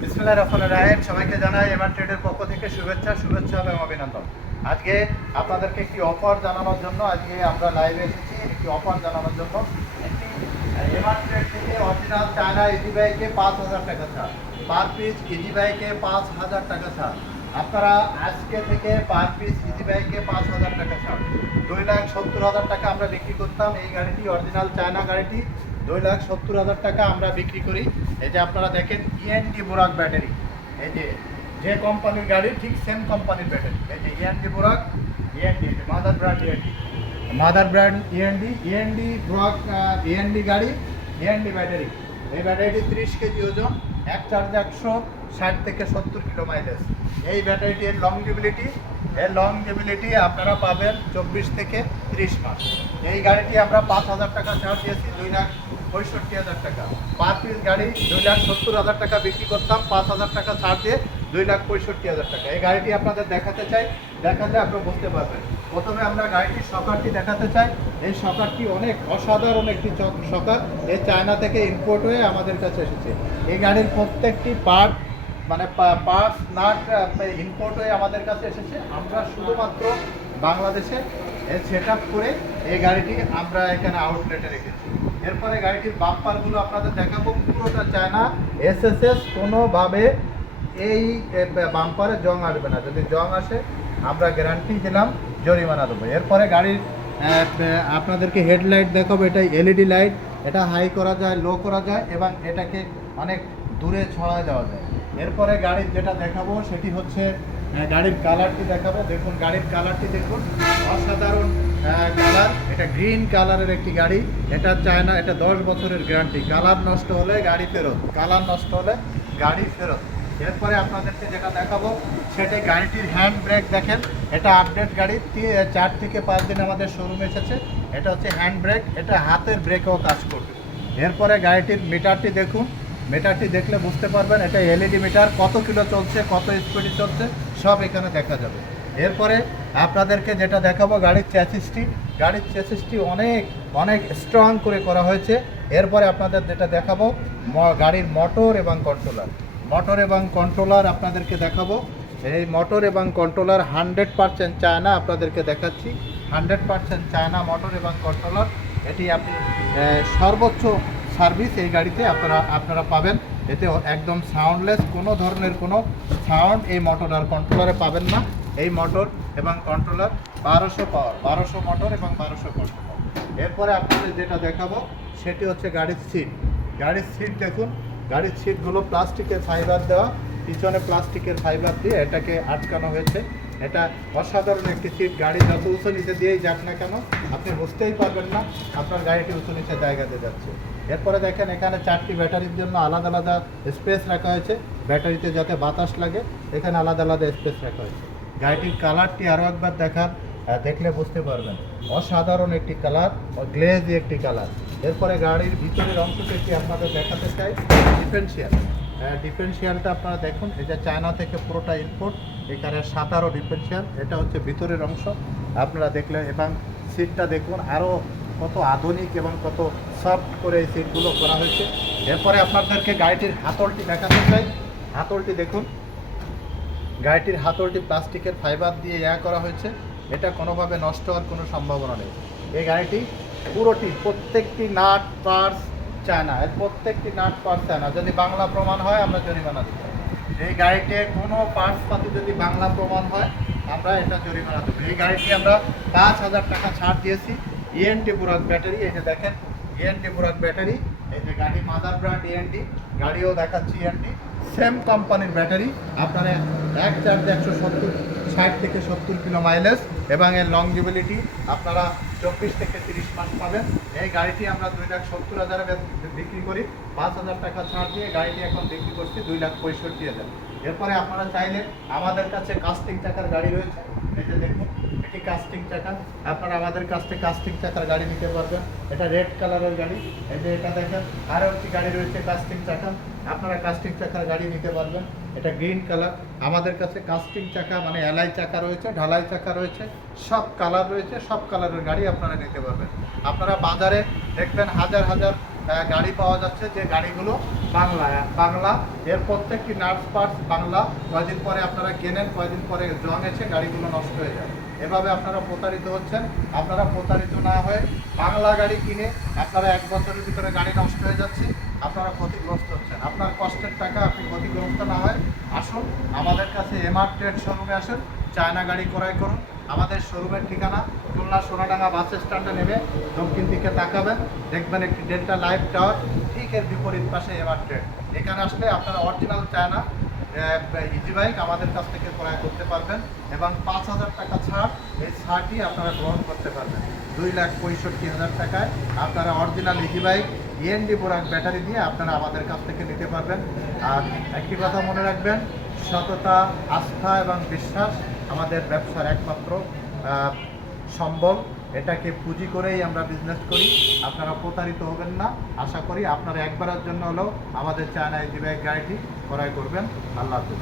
বিসমিল্লাহির রহমানির রহিম। সবাইকে জানাই এমআর ট্রেডের পক্ষ থেকে শুভেচ্ছা এবং অভিনন্দন। আজকে আপনাদেরকে একটি অফার জানানোর জন্য আজকে আমরা লাইভে এসেছি। একটি অফার জানানোর জন্য একটি এমআর ট্রেড থেকে অরিজিনাল চায়না ইজি বাইকে 5,000 টাকা ছাড়, পার পিস ইজি বাইকে 5,000 টাকা ছাড়। আপনারা আজকে থেকে পার পিস ইজি বাইকে 5,000 টাকা ছাড়। 2,70,000 টাকা আমরা বিক্রি করতাম এই গাড়িটি, অরিজিনাল চায়না গাড়িটি 2,70,000 টাকা আমরা বিক্রি করি। এই যে আপনারা দেখেন ইএনডি বোরাক ব্যাটারি, এই যে কোম্পানির গাড়ি ঠিক সেম কোম্পানির ব্যাটারি। এই যে END Borak, END mother brand END Borak, END গাড়ি, ইএনডি ব্যাটারি। এই ব্যাটারিটি 30 কেজি ওজন, এক চার্জে 160 থেকে 70 কিলো মাইলেজ। এই ব্যাটারিটির লংজিবিলিটি আপনারা পাবেন 24 থেকে 30 মাস। এই গাড়িটি আমরা 5,000 টাকা ছাড় দিয়েছি, 2,65,000 টাকা। পার পিস গাড়ি 2,70,000 টাকা বিক্রি করতাম, 5,000 টাকা ছাড় দিয়ে 2,65,000 টাকা। এই গাড়িটি আপনাদের দেখাতে চাই, দেখালে আপনারা বুঝতে পারবেন। প্রথমে আমরা গাড়িটির সকারটি দেখাতে চাই। এই সকারটি অনেক অসাধারণ একটি সকার, এই চায়না থেকে ইম্পোর্ট হয়ে আমাদের কাছে এসেছে। এই গাড়ির প্রত্যেকটি পার্ট মানে পার্টস নাট ইম্পোর্ট হয়ে আমাদের কাছে এসেছে। আমরা শুধুমাত্র বাংলাদেশে সেট আপ করে এই গাড়িটি আমরা এখানে আউটলেটে রেখেছি। এরপরে গাড়িটির বাম্পারগুলো আপনাদের দেখাবো, পুরোটা চায়না এসএসএস। কোনোভাবে এই বাম্পারে জং আসবে না, যদি জং আসে আমরা গ্যারান্টি দিলাম, জরিমানা দেবো। এরপরে গাড়ির আপনাদেরকে হেডলাইট দেখাবো, এটা এলইডি লাইট। এটা হাই করা যায়, লো করা যায় এবং এটাকে অনেক দূরে ছড়ায় দেওয়া যায়। এরপরে গাড়ির যেটা দেখাবো সেটি হচ্ছে গাড়ির কালারটি দেখাবো। দেখুন গাড়ির কালারটি দেখুন, অসাধারণ কালার। এটা গ্রিন কালারের একটি গাড়ি, এটা চায়না, এটা 10 বছরের গ্যারান্টি। কালার নষ্ট হলে গাড়ি ফেরত, কালার নষ্ট হলে গাড়ি ফেরত। এরপরে আপনাদেরকে যেটা দেখাবো সেটা গাড়িটির হ্যান্ড ব্রেক দেখেন, এটা আপডেট গাড়ি, 4 থেকে 5 দিন আমাদের শোরুমে এসেছে। এটা হচ্ছে হ্যান্ড ব্রেক, এটা হাতের ব্রেকেও কাজ করবে। এরপরে গাড়িটির মিটারটি দেখুন, মিটারটি দেখলে বুঝতে পারবেন এটা এলইডি মিটার, কত কিলো চলছে, কত স্পিডে চলছে সব এখানে দেখা যাবে। এরপরে আপনাদেরকে যেটা দেখাবো গাড়ির চ্যাসিসটি অনেক স্ট্রং করে করা হয়েছে। এরপরে আপনাদের যেটা দেখাবো গাড়ির মোটর এবং কন্ট্রোলার আপনাদেরকে দেখাবো। এই মোটর এবং কন্ট্রোলার 100% চায়না আপনাদেরকে দেখাচ্ছি, 100% চায়না মোটর এবং কন্ট্রোলার। এটি আপনি সর্বোচ্চ সার্ভিস এই গাড়িতে আপনারা পাবেন। এতে একদম সাউন্ডলেস, কোনো ধরনের কোনো সাউন্ড এই মোটর আর কন্ট্রোলারে পাবেন না। এই মোটর এবং কন্ট্রোলার 1200 পাওয়ার, 1200 মোটর এবং 1200 কন্ট্রোলার। এরপরে আপনাদের যেটা দেখাবো সেটি হচ্ছে গাড়ির সিট দেখুন, গাড়ির সিটগুলো প্লাস্টিকের ফাইবার দেওয়া, পিছনে প্লাস্টিকের ফাইবার দিয়ে এটাকে আটকানো হয়েছে। এটা অসাধারণ একটি সিট। গাড়ি যত উঁচু নিচে দিয়েই যাক না কেন আপনি বুঝতেই পারবেন না আপনার গাড়িটি উঁচু নিচে জায়গাতে যাচ্ছে। এরপরে দেখেন এখানে 4টি ব্যাটারির জন্য আলাদা স্পেস রাখা হয়েছে, ব্যাটারিতে যাতে বাতাস লাগে এখানে আলাদা স্পেস রাখা হয়েছে। গাড়িটির কালারটি আরও একবার দেখলে বুঝতে পারবেন, অসাধারণ একটি কালার, গ্লেজি একটি কালার। এরপরে গাড়ির ভিতরের অংশটি আপনাদের দেখাতে চাই, ডিফারেন্সিয়ালটা আপনারা দেখুন, এটা চায়না থেকে পুরোটা ইম্পোর্ট। এখানে 17 ডিফারেন্সিয়াল, এটা হচ্ছে ভিতরের অংশ আপনারা দেখলে। এবং সিটটা দেখুন আরও কত আধুনিক এবং কত সফট করে এই সিটগুলো করা হয়েছে। এরপরে আপনাদেরকে গাড়িটির হাতলটি দেখাতে চাই, হাতলটি দেখুন, গাড়িটির হাতলটি প্লাস্টিকের ফাইবার দিয়ে করা হয়েছে। এটা কোনোভাবে নষ্ট হওয়ার কোনো সম্ভাবনা নেই। এই গাড়িটি পুরোটি প্রত্যেকটি নাট পার্টস চায়না, প্রত্যেকটি নাট পার্টস চায়না। যদি বাংলা প্রমাণ হয় আমরা জরিমানা দেবো। এই গাড়িতে কোনো পার্টস পাতি যদি বাংলা প্রমাণ হয় আমরা এটা জরিমানা দেবো। এই গাড়িটি আমরা 5,000 টাকা ছাড় দিয়েছি। ইএনডি বোরাক ব্যাটারি, এই যে দেখেন ইএনডি বোরাক ব্যাটারি, এই যে গাড়ি মাদার ব্র্যান্ড ইএনডি, গাড়িও দেখাচ্ছি ইএনডি, সেম কোম্পানির ব্যাটারি। আপনারা এক চার্জে 160 থেকে 70 কিলো মাইলেজ এবং এর লংজিবিলিটি আপনারা 24 থেকে 30 মাস পাবেন। এই গাড়িটি আমরা 2,70,000 বিক্রি করি, 5,000 টাকা ছাড় দিয়ে গাড়িটি এখন বিক্রি করছি 2,65,000। এরপরে আপনারা চাইলে আমাদের কাছে কাস্টিং চাকার গাড়ি রয়েছে, এই যে দেখুন এটি কাস্টিং চাকা, আপনারা আমাদের কাছ থেকে কাস্টিং চাকার গাড়ি নিতে পারবেন। এটা রেড কালারের গাড়ি, এই যে এটা দেখেন আরও একটি গাড়ি রয়েছে কাস্টিং চাকা, আপনারা কাস্টিং চাকার গাড়ি নিতে পারবেন। এটা গ্রিন কালার, আমাদের কাছে কাস্টিং চাকা মানে এলাই চাকা রয়েছে, ঢালাই চাকা রয়েছে, সব কালার রয়েছে, সব কালারের গাড়ি আপনারা নিতে পারবেন। আপনারা বাজারে দেখবেন হাজার হাজার গাড়ি পাওয়া যাচ্ছে, যে গাড়িগুলো বাংলা এর প্রত্যেকটি নার্স পার্টস বাংলা, কয়দিন পরে আপনারা কেনেন, কয়দিন পরে জং এসে গাড়িগুলো নষ্ট হয়ে যায়। এভাবে আপনারা প্রতারিত হচ্ছেন। আপনারা প্রতারিত না হয়ে বাংলা গাড়ি কিনে আপনারা 1 বছরের ভিতরে গাড়ি নষ্ট হয়ে যাচ্ছে, আপনারা ক্ষতিগ্রস্ত হচ্ছেন। আপনার কষ্টের টাকা আপনি ক্ষতিগ্রস্ত না হয় আসুন আমাদের কাছে এমআর ট্রেড শোরুমে আসুন, চায়না গাড়ি ক্রয় করুন। আমাদের শোরুমের ঠিকানা খুলনা সোনাডাঙ্গা বাস স্ট্যান্ডে নেমে দক্ষিণ দিকে তাকাবেন, দেখবেন একটি ডেল্টা লাইফ টাওয়ার, ঠিক এর বিপরীত পাশে এমআর ট্রেড। এখানে আসলে আপনারা অরিজিনাল চায়না ইজি বাইক আমাদের কাছ থেকে ক্রয় করতে পারবেন এবং 5,000 টাকা ছাড়, এই ছাড়টি আপনারা গ্রহণ করতে পারবেন। 2,65,000 টাকায় আপনারা original easy bike END Borak battery দিয়ে আপনারা আমাদের কাছ থেকে নিতে পারবেন। আর একটি কথা মনে রাখবেন, সততা, আস্থা এবং বিশ্বাস আমাদের ব্যবসার একমাত্র সম্বল। এটাকে পুঁজি করেই আমরা বিজনেস করি। আপনারা প্রতারিত হবেন না। আশা করি আপনারা একবারের জন্য হলেও আমাদের চায়না ইজি বাইক গাড়িটি ক্রয় করবেন। আল্লাহ হাফেজ।